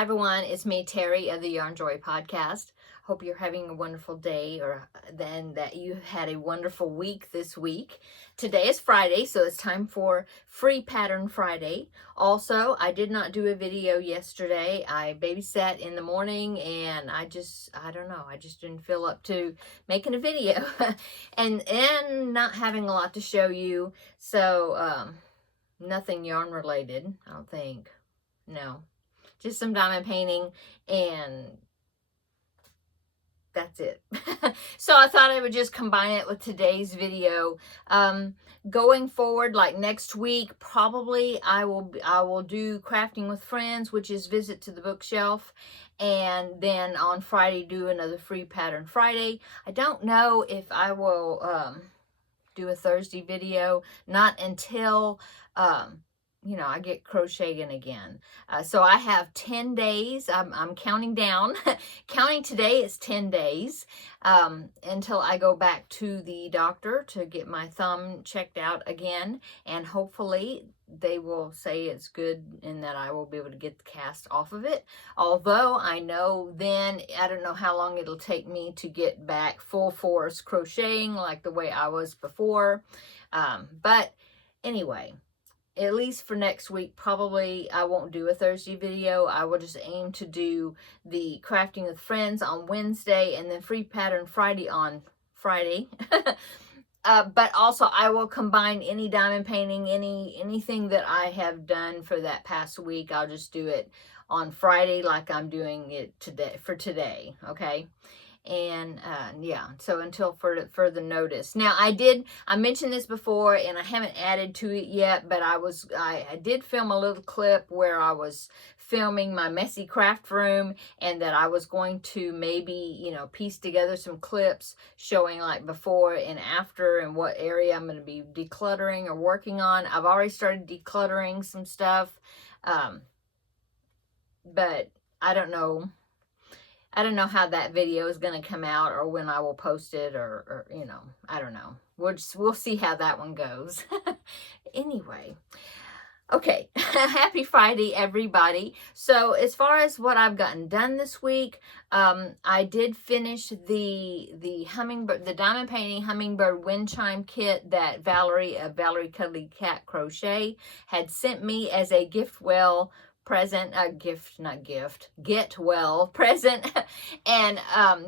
Hi everyone, it's me, Terry of the Yarn Joy podcast. Hope you're having a wonderful day, or then that you had a wonderful week this week. Today is Friday, so it's time for Free Pattern Friday. Also, I did not do a video yesterday. I babysat in the morning and I just didn't feel up to making a video and not having a lot to show you. So, nothing yarn related, I don't think. No. Just some diamond painting, and that's it. So I thought I would just combine it with today's video. Going forward, like next week, probably I will do Crafting with Friends, which is Visit to the Bookshelf, and then on Friday do another Free Pattern Friday. I don't know if I will do a Thursday video, not until I get crocheting again. So I have 10 days. I'm counting down. Counting today is 10 days until I go back to the doctor to get my thumb checked out again. And hopefully they will say it's good and that I will be able to get the cast off of it. Although I know then, I don't know how long it'll take me to get back full force crocheting like the way I was before. But anyway, at least for next week, probably I won't do a Thursday video. I will just aim to do the Crafting with Friends on Wednesday and then Free Pattern Friday on Friday. But also I will combine any diamond painting, anything that I have done for that past week. I'll just do it on Friday like I'm doing it today, okay? And yeah, so until further notice. Now I mentioned this before and I haven't added to it yet, but I did film a little clip where I was filming my messy craft room, and that I was going to maybe, piece together some clips showing like before and after and what area I'm going to be decluttering or working on. I've already started decluttering some stuff, but I don't know how that video is going to come out or when I will post it, or I don't know. We'll see how that one goes. Anyway, okay. Happy Friday, everybody. So as far as what I've gotten done this week, I did finish the diamond painting hummingbird wind chime kit that Valerie of Valerie Cuddly Cat Crochet had sent me as a present, get well present. And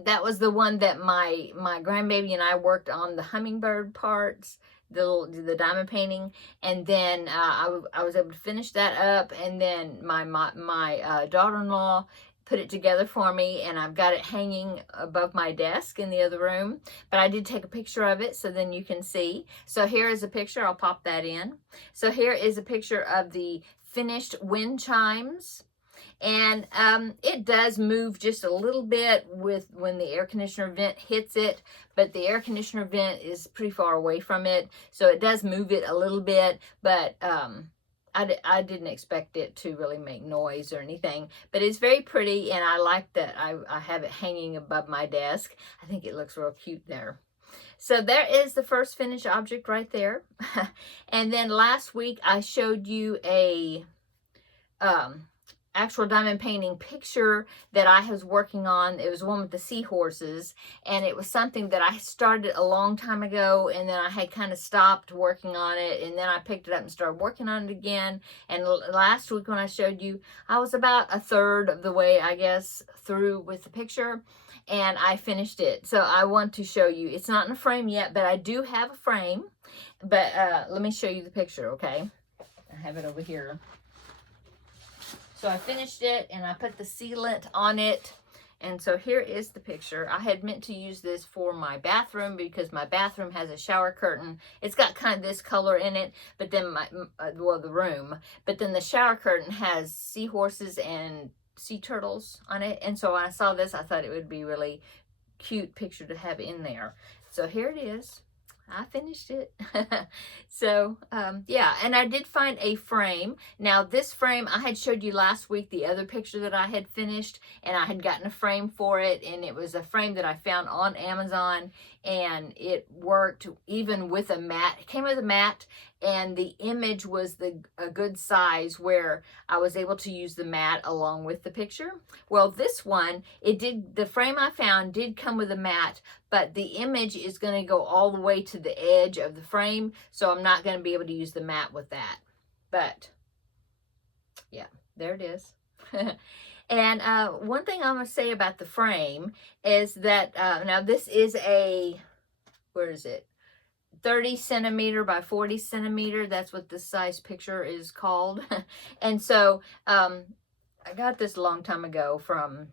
that was the one that my grandbaby and I worked on the hummingbird parts, the diamond painting, and then I was able to finish that up, and then my daughter-in-law put it together for me, and I've got it hanging above my desk in the other room. But I did take a picture of it so then you can see. So here is a picture. I'll pop that in. So here is a picture of the finished wind chimes, and it does move just a little bit when the air conditioner vent hits it, but the air conditioner vent is pretty far away from it, so it does move it a little bit, but I didn't expect it to really make noise or anything. But it's very pretty, and I like that I have it hanging above my desk. I think it looks real cute there. So there is the first finished object right there. And then last week I showed you a actual diamond painting picture that I was working on. It was one with the seahorses, and it was something that I started a long time ago, and then I had kind of stopped working on it, and then I picked it up and started working on it again. And last week when I showed you, I was about a third of the way, I guess, through with the picture, and I finished it. So I want to show you. It's not in a frame yet, but I do have a frame. But let me show you the picture, okay? I have it over here. So I finished it, and I put the sealant on it. And so here is the picture. I had meant to use this for my bathroom because my bathroom has a shower curtain. It's got kind of this color in it, but then the room. But then the shower curtain has seahorses and sea turtles on it. And so when I saw this, I thought it would be really cute picture to have in there. So here it is. I finished it. So, yeah, and I did find a frame. Now, this frame, I had showed you last week the other picture that I had finished, and I had gotten a frame for it, and it was a frame that I found on Amazon, and it worked even with a mat. It came with a mat, and the image was a good size where I was able to use the mat along with the picture. Well, this one, the frame I found did come with a mat, but the image is going to go all the way to the edge of the frame, so I'm not going to be able to use the mat with that. But, yeah, there it is. And one thing I'm going to say about the frame is that, now this is where is it? 30 centimeter by 40 centimeter. That's what this size picture is called. And so I got this a long time ago from,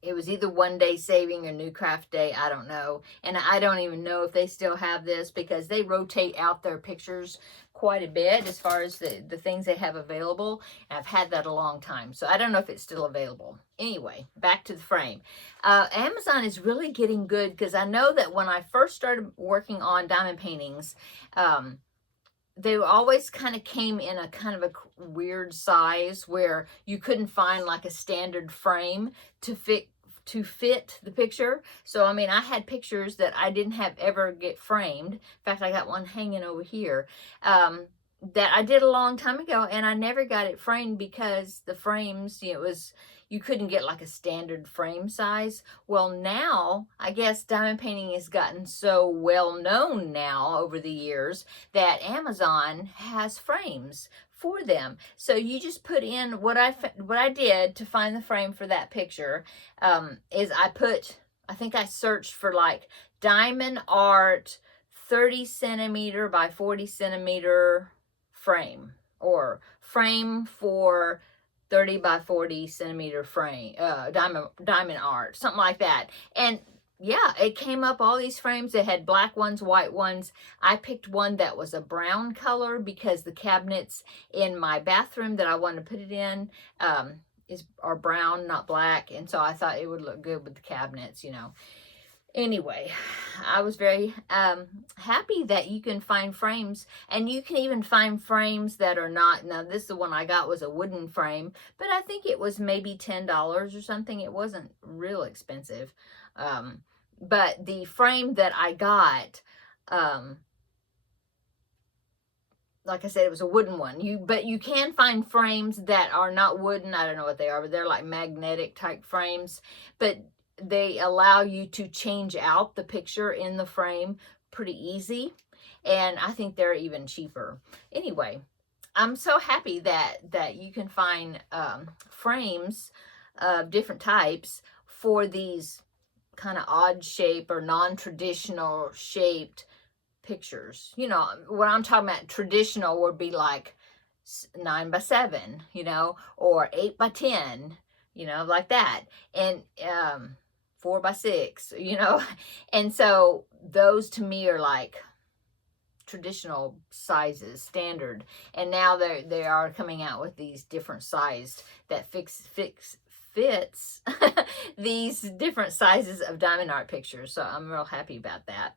it was either One Day Saving or New Craft Day, I don't know. And I don't even know if they still have this because they rotate out their pictures quite a bit as far as the things they have available. And I've had that a long time, so I don't know if it's still available. Anyway, back to the frame. Amazon is really getting good because I know that when I first started working on diamond paintings, they always kind of came in a kind of a weird size where you couldn't find like a standard frame to fit the picture. So, I mean, I had pictures that I didn't have ever get framed. In fact, I got one hanging over here that I did a long time ago, and I never got it framed because the frames, you couldn't get like a standard frame size. Well, now, I guess diamond painting has gotten so well known now over the years that Amazon has frames for them. So you just put in what I did to find the frame for that picture, is I think I searched for like diamond art 30 centimeter by 40 centimeter frame, or frame for 30 by 40 centimeter frame, diamond art, something like that. And yeah, it came up all these frames. They had black ones, white ones. I picked one that was a brown color because the cabinets in my bathroom that I wanted to put it in are brown, not black. And so I thought it would look good with the cabinets, Anyway, I was very happy that you can find frames, and you can even find frames that are not, now this the one I got was a wooden frame, but I think it was maybe $10 or something. It wasn't real expensive. But the frame that I got, like I said, it was a wooden one. But you can find frames that are not wooden. I don't know what they are, but they're like magnetic type frames. But they allow you to change out the picture in the frame pretty easy. And I think they're even cheaper. Anyway, I'm so happy that you can find frames of different types for these kind of odd shape or non-traditional shaped pictures. What I'm talking about, traditional would be like 9 by 7, or 8 by 10, like that. And 4 by 6, and so those to me are like traditional sizes, standard. And now they are coming out with these different sized that fits these different sizes of diamond art pictures. So I'm real happy about that.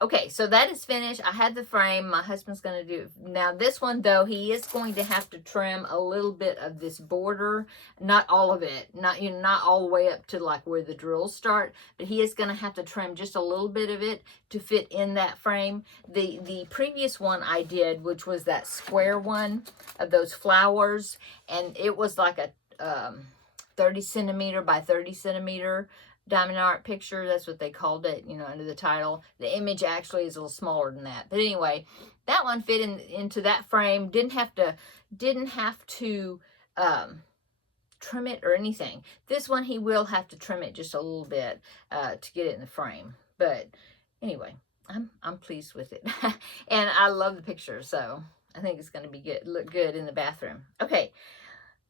Okay, so that is finished. I had the frame. My husband's going to do, now this one though, he is going to have to trim a little bit of this border, not all of it, not all the way up to like where the drills start, but he is going to have to trim just a little bit of it to fit in that frame. The previous one I did, which was that square one of those flowers, and it was like a 30 centimeter by 30 centimeter diamond art picture. That's what they called it, under the title. The image actually is a little smaller than that. But anyway, that one fit into that frame. Didn't have to trim it or anything. This one, he will have to trim it just a little bit to get it in the frame. But anyway, I'm pleased with it. And I love the picture, so I think it's going to look good in the bathroom. Okay.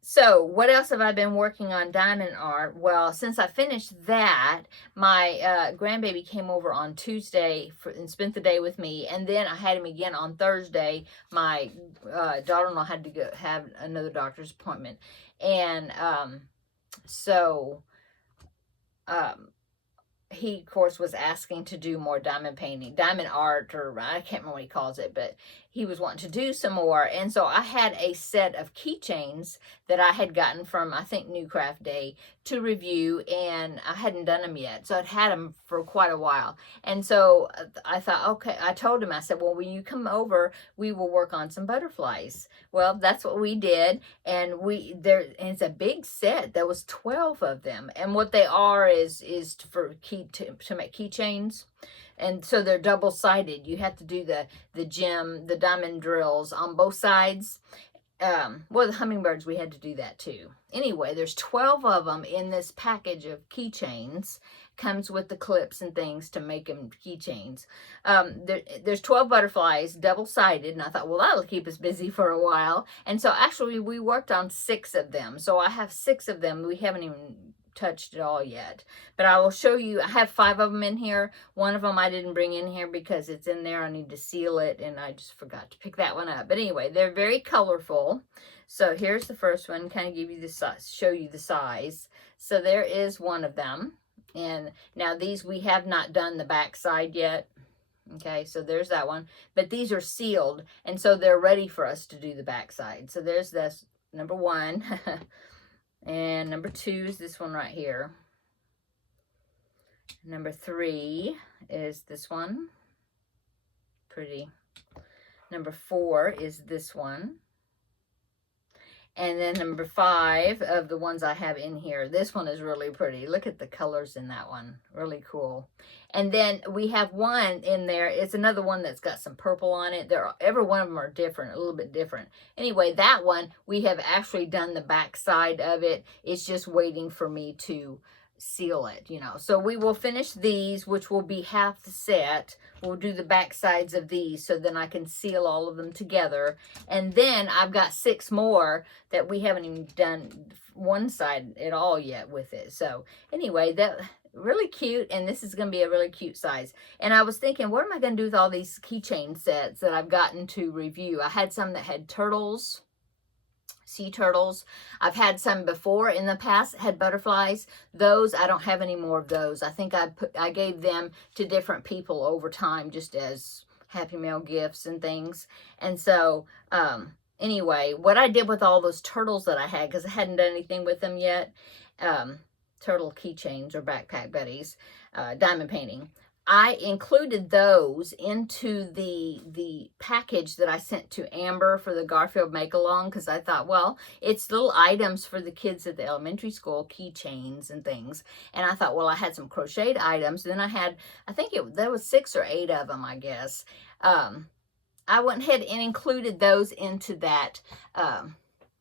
So what else have I been working on diamond art? Well, since I finished that, my grandbaby came over on Tuesday and spent the day with me. And then I had him again on Thursday. My daughter-in-law had to go have another doctor's appointment. And he of course was asking to do more diamond painting, diamond art, or I can't remember what he calls it, but he was wanting to do some more. And so I had a set of keychains that I had gotten from, I think, New Craft Day to review, and I hadn't done them yet. So I'd had them for quite a while. And so I thought, okay, I told him, I said, well, when you come over, we will work on some butterflies. Well, that's what we did. And it's a big set. There was 12 of them. And what they are is to make keychains. And so they're double-sided. You have to do the diamond drills on both sides. Well, the hummingbirds, we had to do that too. Anyway, there's 12 of them in this package of keychains. Comes with the clips and things to make them keychains. There's 12 butterflies, double-sided, and I thought, well, that'll keep us busy for a while. And so actually, we worked on 6 of them. So I have 6 of them. We haven't even touched it all yet, but I will show you. I have 5 of them in here. One of them I didn't bring in here because it's in there. I need to seal it, and I just forgot to pick that one up. But anyway, they're very colorful. So here's the first one, kind of give you the size, show you the size. So there is one of them, and now these, we have not done the back side yet. Okay, so there's that one, but these are sealed, and so they're ready for us to do the back side. So there's this number 1. And number 2 is this one right here. Number 3 is this one. Pretty. Number 4 is this one. And then number 5 of the ones I have in here, this one is really pretty. Look at the colors in that one. Really cool. And then we have one in there. It's another one that's got some purple on it. Every one of them are different, a little bit different. Anyway, that one, we have actually done the back side of it. It's just waiting for me to seal it, you know. So we will finish these, which will be half the set. We'll do the back sides of these, so then I can seal all of them together. And then I've got 6 more that we haven't even done one side at all yet with it. So anyway, that really cute, and this is going to be a really cute size. And I was thinking, what am I going to do with all these keychain sets that I've gotten to review? I had some that had turtles, sea turtles. I've had some before in the past, had butterflies. Those, I don't have any more of those. I think I gave them to different people over time, just as Happy Mail gifts and things. And so, anyway, what I did with all those turtles that I had, because I hadn't done anything with them yet, turtle keychains or backpack buddies, diamond painting, I included those into the package that I sent to Amber for the Garfield Make-Along, because I thought, well, it's little items for the kids at the elementary school, keychains and things. And I thought, well, I had some crocheted items. Then I had, I think there was 6 or 8 of them, I guess. I went ahead and included those into that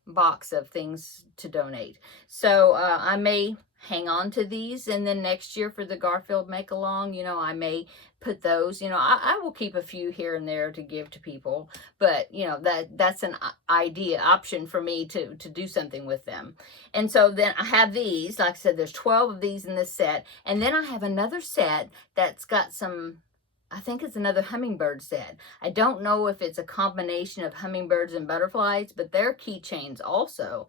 box of things to donate. So I may hang on to these, and then next year for the Garfield Make-Along, you know, I may put those, you know, I will keep a few here and there to give to people, but you know, that's an option for me to do something with them. And so then I have these, like I said, there's 12 of these in this set, and then I have another set that's got some, I think it's another hummingbird set. I don't know if it's a combination of hummingbirds and butterflies, but they're keychains also.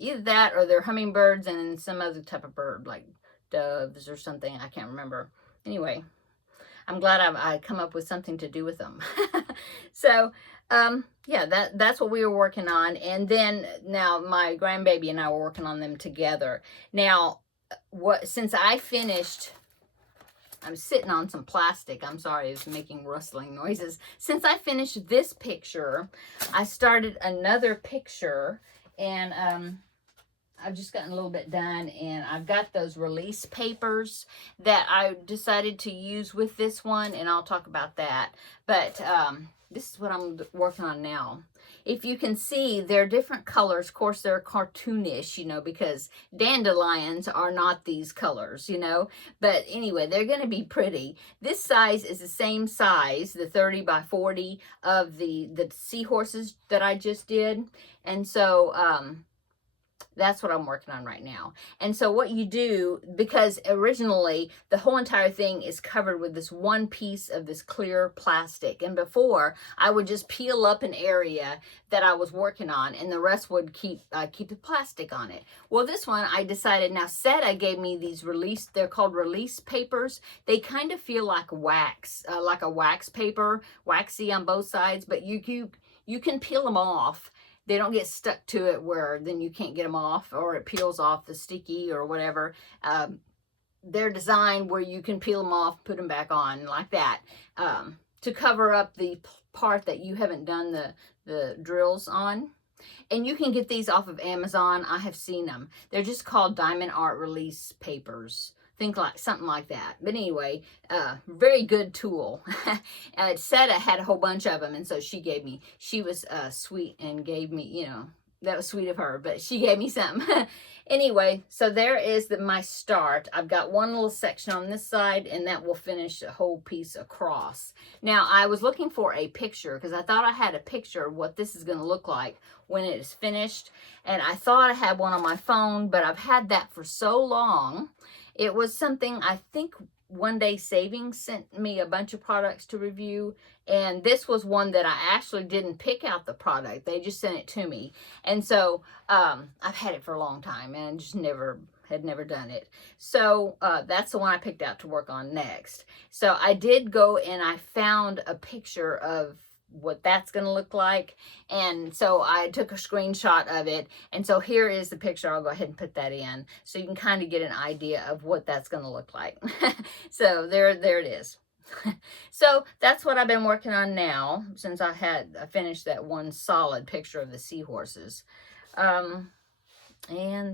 Either that or they're hummingbirds and some other type of bird, like doves or something. I can't remember. Anyway, I'm glad I come up with something to do with them. So, yeah, that's what we were working on. And then now my grandbaby and I were working on them together. Now, since I finished, I'm sitting on some plastic. I'm sorry, it's making rustling noises. Since I finished this picture, I started another picture, and I've just gotten a little bit done, and I've got those release papers that I decided to use with this one, and I'll talk about that. But this is what I'm working on now. If you can see, they're different colors. Of course, they're cartoonish, you know, because dandelions are not these colors, you know. But anyway, they're going to be pretty. This size is the same size, the 30 by 40 of the seahorses that I just did. And so, That's what I'm working on right now. And so what you do, because originally the whole entire thing is covered with this one piece of this clear plastic. And before, I would just peel up an area that I was working on, and the rest would keep the plastic on it. Well, this one I decided, now Seta gave me these release, they're called release papers. They kind of feel like wax, like a wax paper, waxy on both sides, but you can peel them off. They don't get stuck to it where then you can't get them off, or it peels off the sticky or whatever. They're designed where you can peel them off, put them back on like that, to cover up the part that you haven't done the drills on. And you can get these off of Amazon. I have seen them. They're just called Diamond Art Release Papers. Think like something like that. But anyway, very good tool. Seta had a whole bunch of them, and so she was sweet and gave me, you know, that was sweet of her, but she gave me some. Anyway, so there is my start. I've got one little section on this side, and that will finish a whole piece across. Now, I was looking for a picture because I thought I had a picture of what this is going to look like when it is finished, and I thought I had one on my phone, but I've had that for so long. It was something, I think One Day Savings sent me a bunch of products to review, and this was one that I actually didn't pick out the product. They just sent it to me. And so I've had it for a long time and just had never done it. So that's the one I picked out to work on next. So I did go and I found a picture of what that's going to look like, and so I took a screenshot of it, and so here is the picture. I'll go ahead and put that in so you can kind of get an idea of what that's going to look like. So there it is. So that's what I've been working on now since I finished that one solid picture of the seahorses, and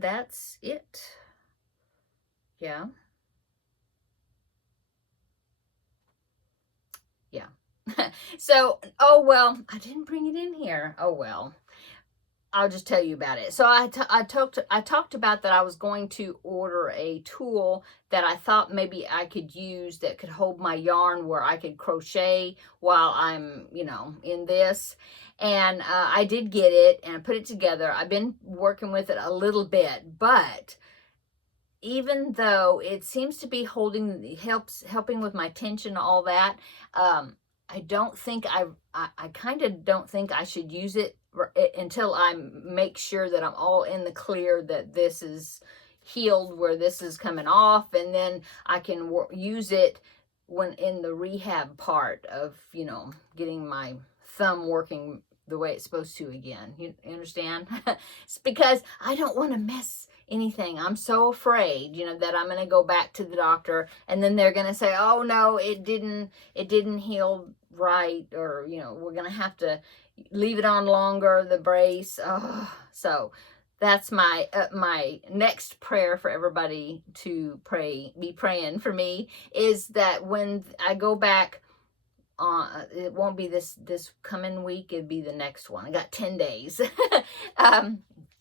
that's it. Yeah. So, oh well, I didn't bring it in here. Oh well, I'll just tell you about it. So I talked about that I was going to order a tool that I thought maybe I could use that could hold my yarn where I could crochet while I'm, you know, in this. And I did get it and put it together. I've been working with it a little bit, but even though it seems to be helping with my tension and all that, I don't think I kind of don't think I should use it until I make sure that I'm all in the clear that this is healed where this is coming off, and then I can use it when in the rehab part of, you know, getting my thumb working the way it's supposed to again. You understand? It's because I don't want to mess anything. I'm so afraid, you know, that I'm going to go back to the doctor and then they're going to say, oh no, it didn't heal right, or, you know, we're going to have to leave it on longer, the brace. Oh, so that's my next prayer for everybody to be praying for me, is that when I go back, it won't be this coming week, it'd be the next one. I got 10 days.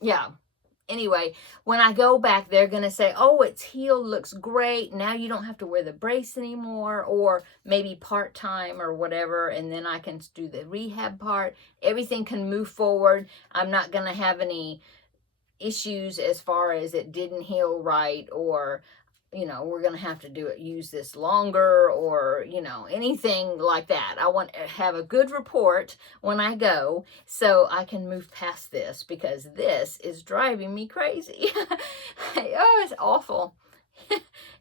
Yeah. Anyway, when I go back, they're going to say, oh, it's healed, looks great. Now you don't have to wear the brace anymore, or maybe part-time or whatever. And then I can do the rehab part. Everything can move forward. I'm not going to have any issues as far as it didn't heal right, or, you know, we're going to have to use this longer, or, you know, anything like that. I want to have a good report when I go so I can move past this, because this is driving me crazy. Oh, it's awful.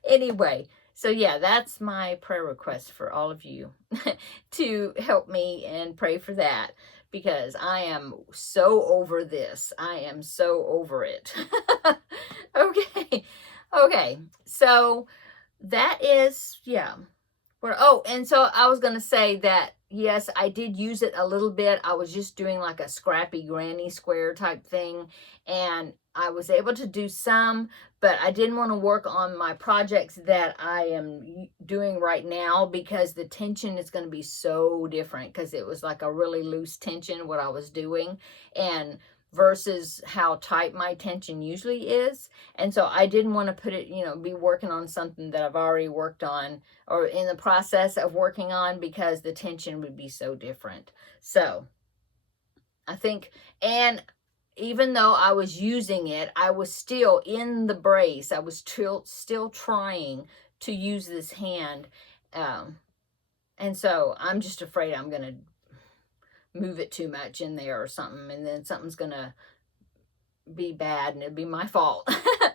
Anyway, so yeah, that's my prayer request for all of you to help me and pray for that, because I am so over this. I am so over it. Okay. Okay, so that is, yeah. Oh, and so I was going to say that, yes, I did use it a little bit. I was just doing like a scrappy granny square type thing, and I was able to do some, but I didn't want to work on my projects that I am doing right now, because the tension is going to be so different, because it was like a really loose tension what I was doing, and versus how tight my tension usually is. And so I didn't want to put it, you know, be working on something that I've already worked on or in the process of working on, because the tension would be so different. So I think, and even though I was using it, I was still in the brace. I was still trying to use this hand. And so I'm just afraid I'm going to move it too much in there or something, and then something's going to be bad and it'd be my fault.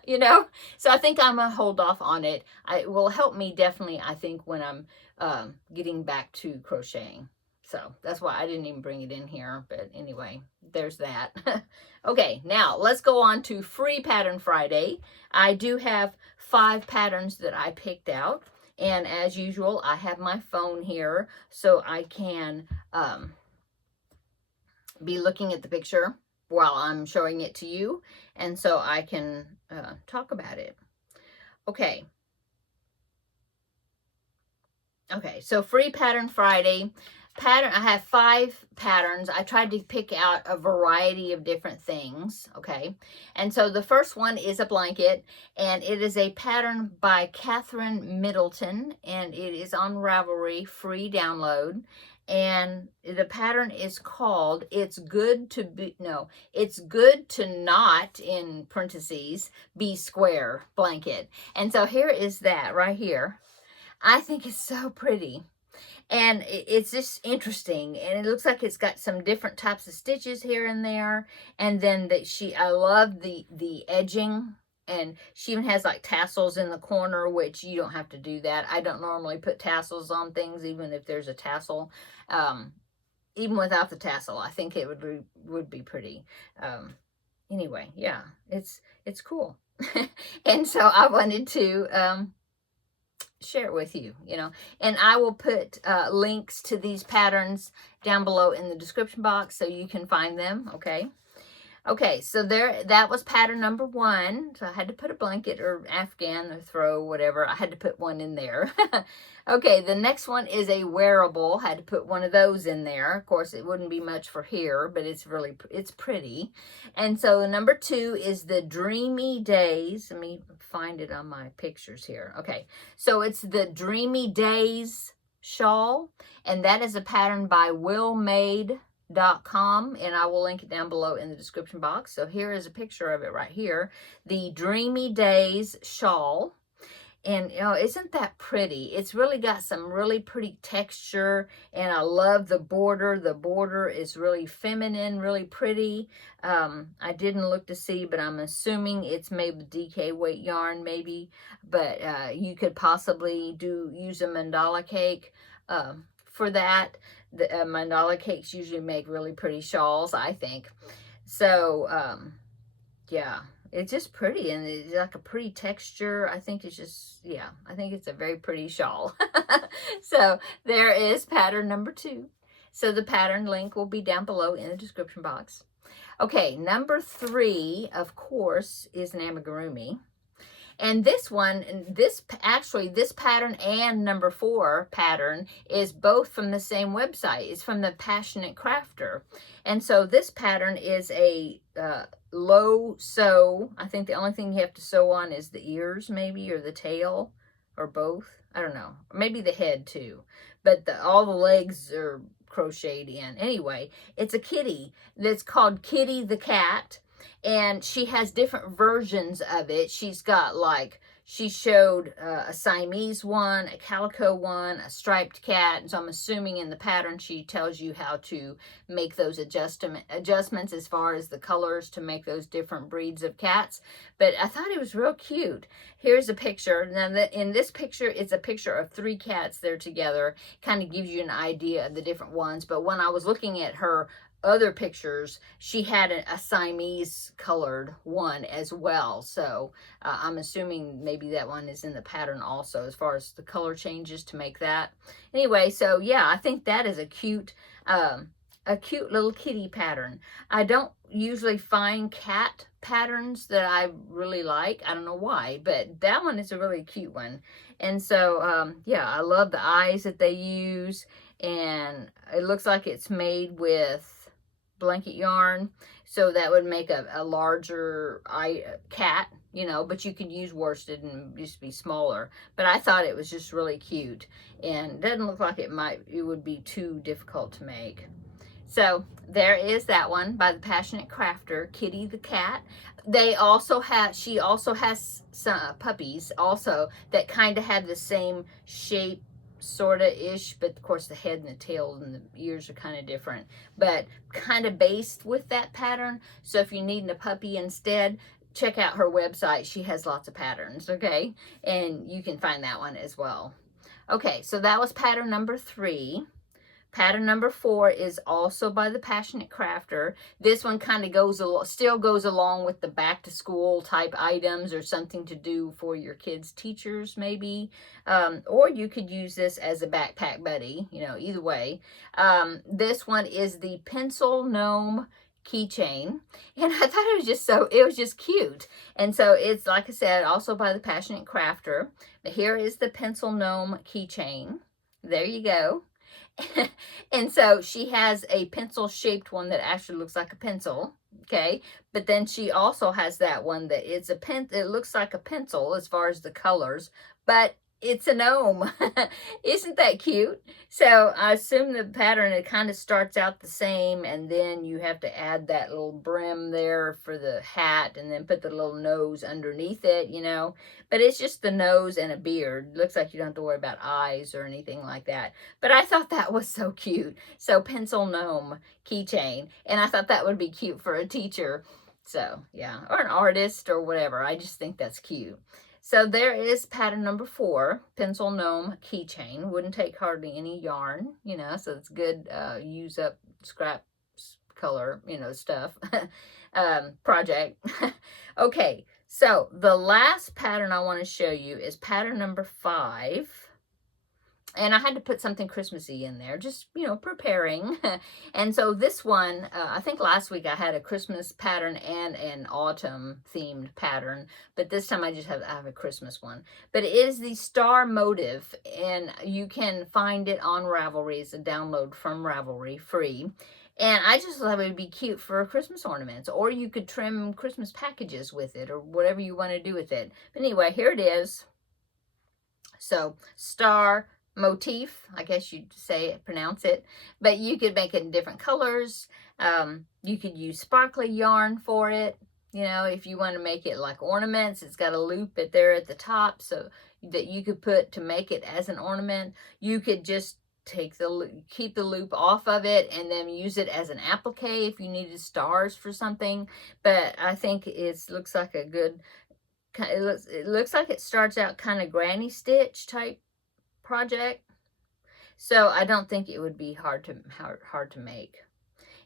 You know, so I think I'm gonna hold off on it. It will help me definitely, I think, when I'm getting back to crocheting. So that's why I didn't even bring it in here, but anyway, there's that. Okay, now let's go on to Free Pattern Friday. I do have 5 patterns that I picked out, and as usual, I have my phone here so I can be looking at the picture while I'm showing it to you, and so I can talk about it. Okay. Okay, so Free Pattern Friday. I have 5 patterns. I tried to pick out a variety of different things, okay? And so the first one is a blanket, and it is a pattern by Catherine Middleton, and it is on Ravelry, free download. And the pattern is called It's Good to Not, in parentheses, Be Square blanket. And so here is that right here. I think it's so pretty. And it's just interesting, and it looks like it's got some different types of stitches here and there. And then I love the edging, and she even has like tassels in the corner, which you don't have to do that. I don't normally put tassels on things, even if there's a tassel. Even without the tassel, I think it would be pretty. Anyway, yeah, it's cool. And so I wanted to share it with you, and I will put links to these patterns down below in the description box so you can find them. Okay, so that was pattern number 1. So I had to put a blanket or Afghan or throw, whatever. I had to put one in there. Okay, the next one is a wearable. Had to put one of those in there. Of course, it wouldn't be much for here, but it's pretty. And so number 2 is the Dreamy Days. Let me find it on my pictures here. Okay, so it's the Dreamy Days shawl, and that is a pattern by willmade.com, and I will link it down below in the description box. So here is a picture of it right here, the Dreamy Days shawl. And isn't that pretty? It's really got some really pretty texture, and I love the border. The border is really feminine, really pretty. I didn't look to see, but I'm assuming it's made with DK weight yarn, maybe. But you could possibly use a mandala cake for that. The mandala cakes usually make really pretty shawls, I think. So, yeah. It's just pretty, and it's like a pretty texture. I think it's just, yeah, I think it's a very pretty shawl. So there is pattern number 2. So the pattern link will be down below in the description box. Okay, number 3, of course, is an amigurumi. And this pattern and number 4 pattern is both from the same website. It's from the Passionate Crafter. And so this pattern is a low sew. I think the only thing you have to sew on is the ears, maybe, or the tail, or both. I don't know. Maybe the head too. But all the legs are crocheted in. Anyway, it's a kitty that's called Kitty the Cat. And she has different versions of it. She's got she showed a Siamese one, a calico one, a striped cat. And so I'm assuming in the pattern she tells you how to make those adjustments as far as the colors to make those different breeds of cats. But I thought it was real cute. Here's a picture. Now, in this picture, it's a picture of 3 cats there together. Kind of gives you an idea of the different ones. But when I was looking at her other pictures, she had a Siamese colored one as well. So I'm assuming maybe that one is in the pattern also, as far as the color changes to make that. Anyway, so yeah, I think that is a cute little kitty pattern. I don't usually find cat patterns that I really like. I don't know why, but that one is a really cute one. And so, yeah, I love the eyes that they use, and it looks like it's made with blanket yarn, so that would make a larger cat, but you could use worsted and just be smaller. But I thought it was just really cute, and it doesn't look like it would be too difficult to make. So there is that one by the Passionate Crafter, Kitty the cat. They also have, she also has some puppies also that kind of have the same shape, sort of ish, but of course the head and the tail and the ears are kind of different, but kind of based with that pattern. So if you're needing a puppy instead, check out her website. She has lots of patterns, okay? And you can find that one as well. Okay, so that was pattern number 3. Pattern number 4 is also by the Passionate Crafter. This one kind of still goes along with the back to school type items or something to do for your kids' teachers maybe. Or you could use this as a backpack buddy, you know, either way. This one is the Pencil Gnome Keychain, and I thought it was just cute. And so it's, like I said, also by the Passionate Crafter. But here is the Pencil Gnome Keychain. There you go. And so she has a pencil shaped one that actually looks like a pencil, okay? But then she also has that one that it looks like a pencil as far as the colors, but it's a gnome. Isn't that cute? So I assume the pattern, it kind of starts out the same, and then you have to add that little brim there for the hat, and then put the little nose underneath it, you know. But it's just the nose and a beard. Looks like you don't have to worry about eyes or anything like that. But I thought that was so cute. So Pencil Gnome Keychain. And I thought that would be cute for a teacher. So yeah, or an artist or whatever. I just think that's cute. So there is pattern number 4, Pencil Gnome Keychain. Wouldn't take hardly any yarn, you know, so it's good use up scrap color, you know, stuff, project. Okay, so the last pattern I want to show you is pattern number 5. And I had to put something Christmassy in there, just, you know, preparing. And so this one, I think last week I had a Christmas pattern and an autumn themed pattern, but this time I have a Christmas one. But it is the star motive, and you can find it on Ravelry. It's a download from Ravelry, free. And I just thought it would be cute for Christmas ornaments, or you could trim Christmas packages with it, or whatever you want to do with it. But anyway, here it is. So star motif, I guess you'd pronounce it, but you could make it in different colors. You could use sparkly yarn for it, you know, if you want to make it like ornaments. It's got a loop there at the top, so that you could put to make it as an ornament. You could just keep the loop off of it and then use it as an applique if you needed stars for something. But I think it looks like a good, it looks like it starts out kind of granny stitch type project, so I don't think it would be hard to make.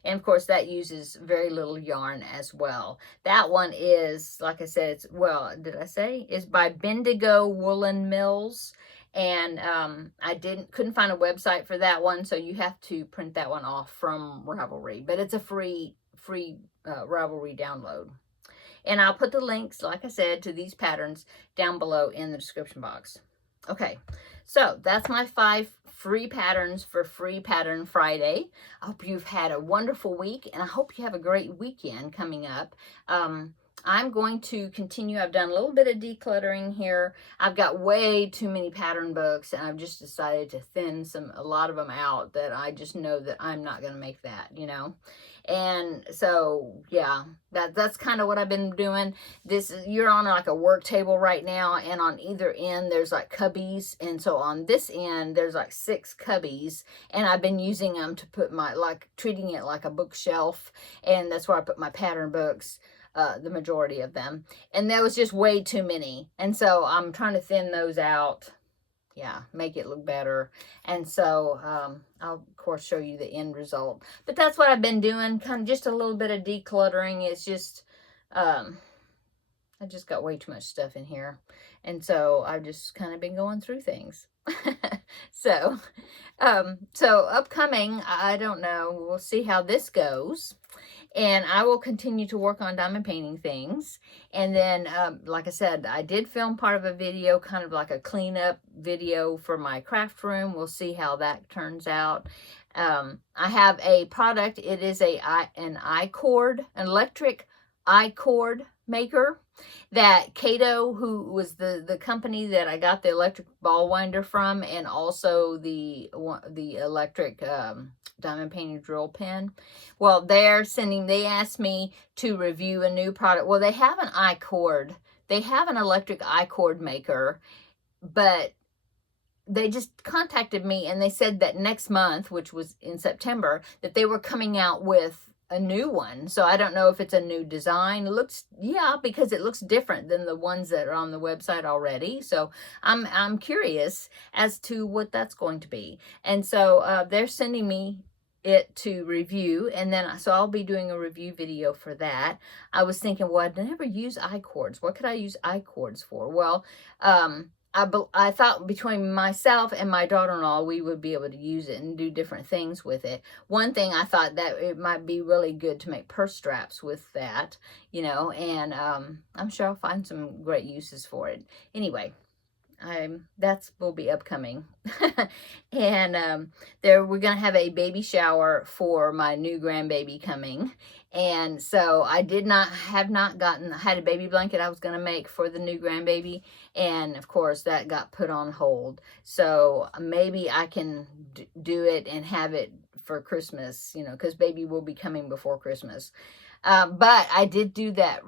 And of course that uses very little yarn as well. That one is, like I said, it's, well, did I say, it's by Bendigo Woolen Mills, and I couldn't find a website for that one, so you have to print that one off from Ravelry, but it's a free Ravelry download. And I'll put the links, like I said, to these patterns down below in the description box. Okay, so that's my 5 free patterns for Free Pattern Friday. I hope you've had a wonderful week, and I hope you have a great weekend coming up. I'm going to continue. I've done a little bit of decluttering here. I've got way too many pattern books, and I've just decided to thin a lot of them out, that I just know that I'm not going to make that, you know. And so, yeah, that's kind of what I've been doing. You're on like a work table right now, and on either end there's like cubbies, and so on this end there's like 6 cubbies, and I've been using them to put treating it like a bookshelf, and that's where I put my pattern books, the majority of them. And that was just way too many, and so I'm trying to thin those out. Yeah, make it look better. And so I'll of course show you the end result. But that's what I've been doing, kind of just a little bit of decluttering. It's just I just got way too much stuff in here, and so I've just kind of been going through things. So upcoming, I don't know, we'll see how this goes. And I will continue to work on diamond painting things. And then, like I said, I did film part of a video, kind of like a cleanup video for my craft room. We'll see how that turns out. I have a product. It is an electric I-cord maker that Cato, who was the company that I got the electric ball winder from, and also the electric diamond painting drill pen. Well, they asked me to review a new product. Well, they have an I-cord. They have an electric I-cord maker, but they just contacted me and they said that next month, which was in September, that they were coming out with a new one. So I don't know if it's a new design. It looks, yeah, because it looks different than the ones that are on the website already. So I'm curious as to what that's going to be. And so they're sending me it to review, and then so I'll be doing a review video for that. I was thinking, well, I'd never use I-cords. What could I use I-cords for? Well, I thought between myself and my daughter-in-law, we would be able to use it and do different things with it. One thing I thought that it might be really good to make purse straps with that, you know, and I'm sure I'll find some great uses for it. Anyway, that's will be upcoming. And we're gonna have a baby shower for my new grandbaby coming. And so I had a baby blanket I was gonna make for the new grandbaby, and of course that got put on hold. So maybe I can do it and have it for Christmas, you know, because baby will be coming before Christmas. But I did do that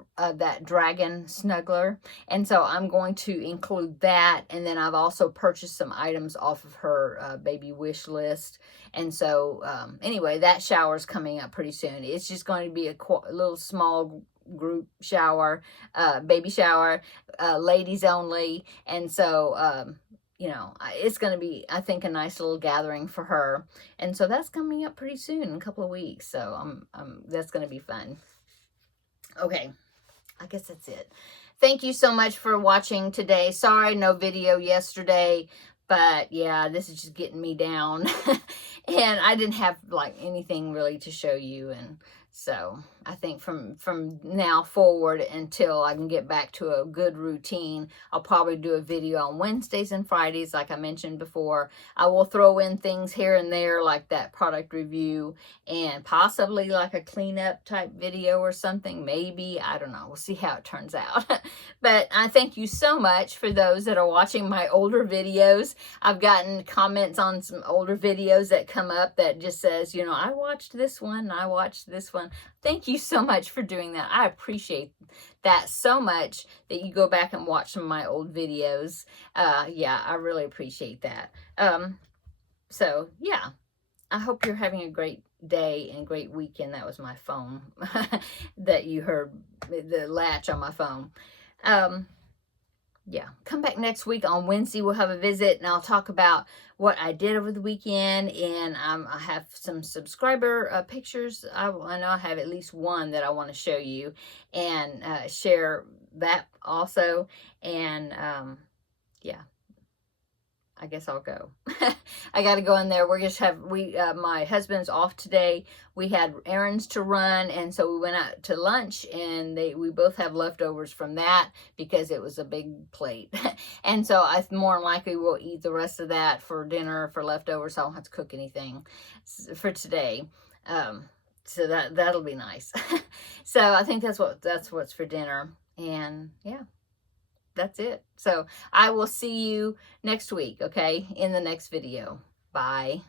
dragon snuggler, and so I'm going to include that. And then I've also purchased some items off of her baby wish list. And so anyway, that shower's coming up pretty soon. It's just going to be a little small group shower, baby shower, ladies only. And so you know, it's going to be, I think, a nice little gathering for her. And so that's coming up pretty soon, in a couple of weeks. So that's going to be fun. Okay, I guess that's it. Thank you so much for watching today. Sorry, no video yesterday. But yeah, this is just getting me down. And I didn't have like anything really to show you. And so I think from now forward until I can get back to a good routine, I'll probably do a video on Wednesdays and Fridays, like I mentioned before. I will throw in things here and there like that product review and possibly like a cleanup type video or something. Maybe, I don't know. We'll see how it turns out. But I thank you so much for those that are watching my older videos. I've gotten comments on some older videos that come up that just says, you know, I watched this one and I watched this one. Thank you so much for doing that. I appreciate that so much that you go back and watch some of my old videos. Yeah, I really appreciate that. So yeah, I hope you're having a great day and great weekend. That was my phone that you heard, the latch on my phone. Yeah, come back next week on Wednesday. We'll have a visit and I'll talk about what I did over the weekend. And I have some subscriber pictures. I know I have at least one that I want to show you and share that also. And yeah, I guess I'll go. I got to go in there. We're just my husband's off today. We had errands to run, and so we went out to lunch, and we both have leftovers from that because it was a big plate. And so I more than likely will eat the rest of that for dinner for leftovers, so I don't have to cook anything for today. So that'll be nice. So I think that's what's for dinner. And yeah, that's it. So I will see you next week, okay, in the next video. Bye.